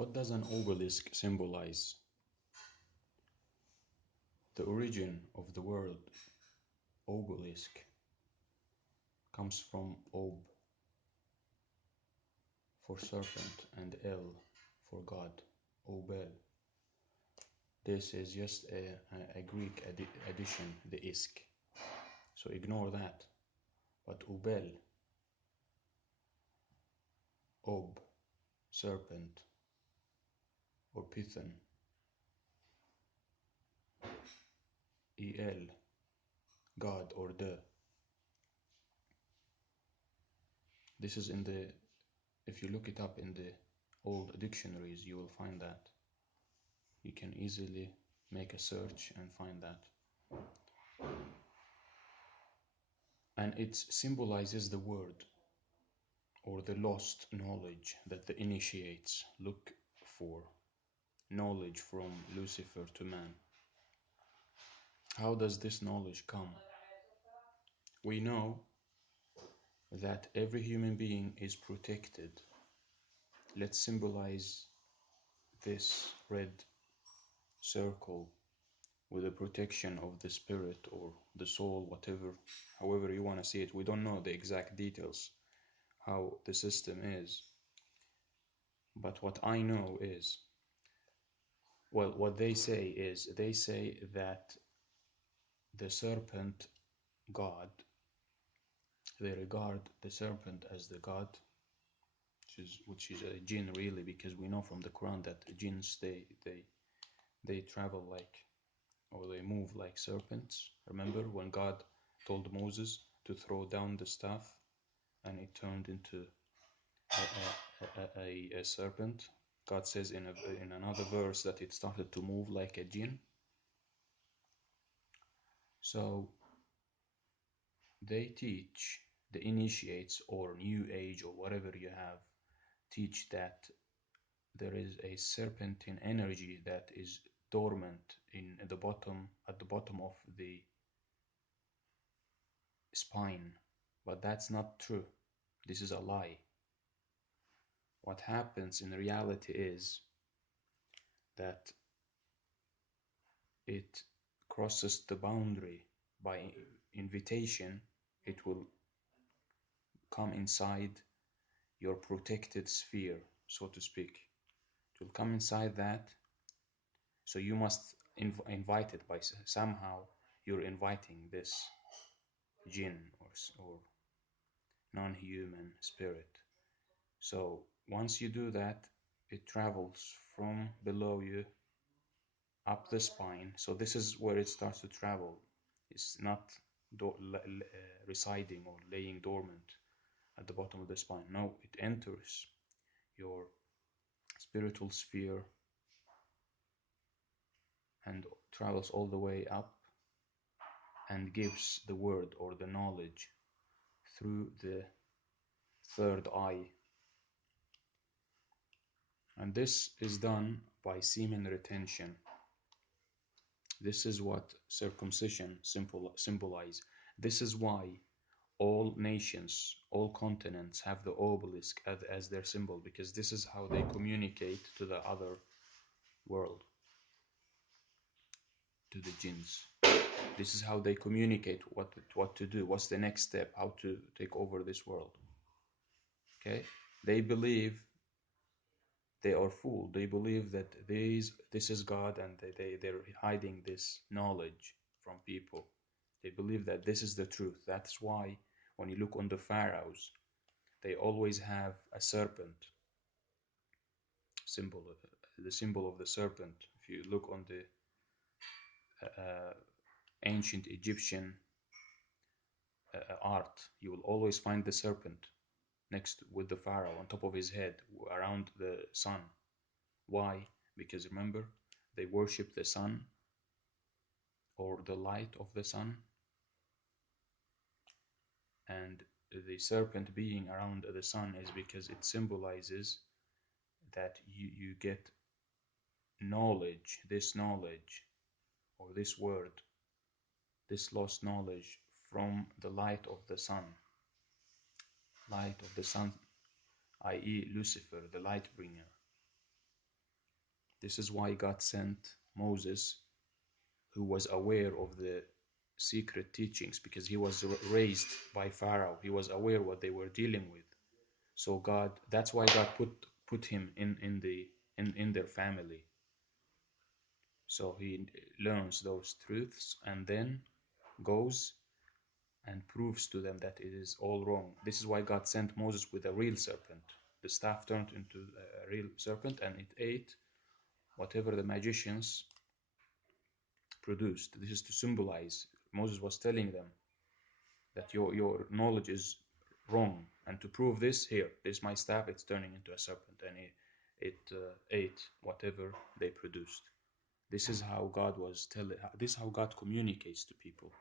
What does an obelisk symbolize? The origin of the word obelisk comes from ob for serpent and el for God, obel. This is just a Greek addition, the isk. So ignore that. But obel, ob, serpent, or python, el, God or the. This is in the, if you look it up in the old dictionaries, you will find that. You can easily make a search and find that. And it symbolizes the word or the lost knowledge that the initiates look for. Knowledge from Lucifer to man. How does this knowledge come? We know that every human being is protected. Let's symbolize this red circle with the protection of the spirit or the soul, whatever, however you want to see it. We don't know the exact details, how the system is. But what I know is, well, what they say that the serpent God, they regard the serpent as the God, which is a jinn really, because we know from the Quran that jinns, they travel like, or they move like serpents. Remember when God told Moses to throw down the staff and it turned into a serpent? God says in another verse that it started to move like a jinn. So they teach, the initiates or new age or whatever you have, teach that there is a serpentine energy that is dormant at the bottom of the spine. But that's not true. This is a lie. What happens in reality is that it crosses the boundary by invitation. It will come inside your protected sphere, so to speak. It will come inside that. So you must invite it by somehow. You're inviting this jinn or non-human spirit. So once you do that, it travels from below you up the spine. So this is where it starts to travel. It's not residing or laying dormant at the bottom of the spine. No, it enters your spiritual sphere and travels all the way up and gives the word or the knowledge through the third eye. And this is done by semen retention. This is what circumcision symbolize. This is why all nations, all continents have the obelisk as their symbol, because this is how they communicate to the other world, to the jinns. This is how they communicate what to do, what's the next step, how to take over this world. Okay? They believe they are fooled. They believe that this is God and they're hiding this knowledge from people. They believe that this is the truth. That's why when you look on the pharaohs, they always have a serpent symbol, the symbol of the serpent. If you look on the ancient Egyptian art, you will always find the serpent next with the pharaoh on top of his head around the sun. Why? Because remember, they worship the sun or the light of the sun, and the serpent being around the sun is because it symbolizes that you get knowledge, this knowledge or this word, this lost knowledge from the light of the sun, i.e. Lucifer, the light bringer. This is why God sent Moses, who was aware of the secret teachings, because he was raised by Pharaoh. He was aware what they were dealing with. So God, that's why God put him in their family. So he learns those truths and then goes and proves to them that it is all wrong. This is why God sent Moses with a real serpent. The staff turned into a real serpent and it ate whatever the magicians produced. This is to symbolize. Moses was telling them that your knowledge is wrong, and to prove this, here, this is my staff. It's turning into a serpent, and it ate whatever they produced. This is how God was telling. This is how God communicates to people.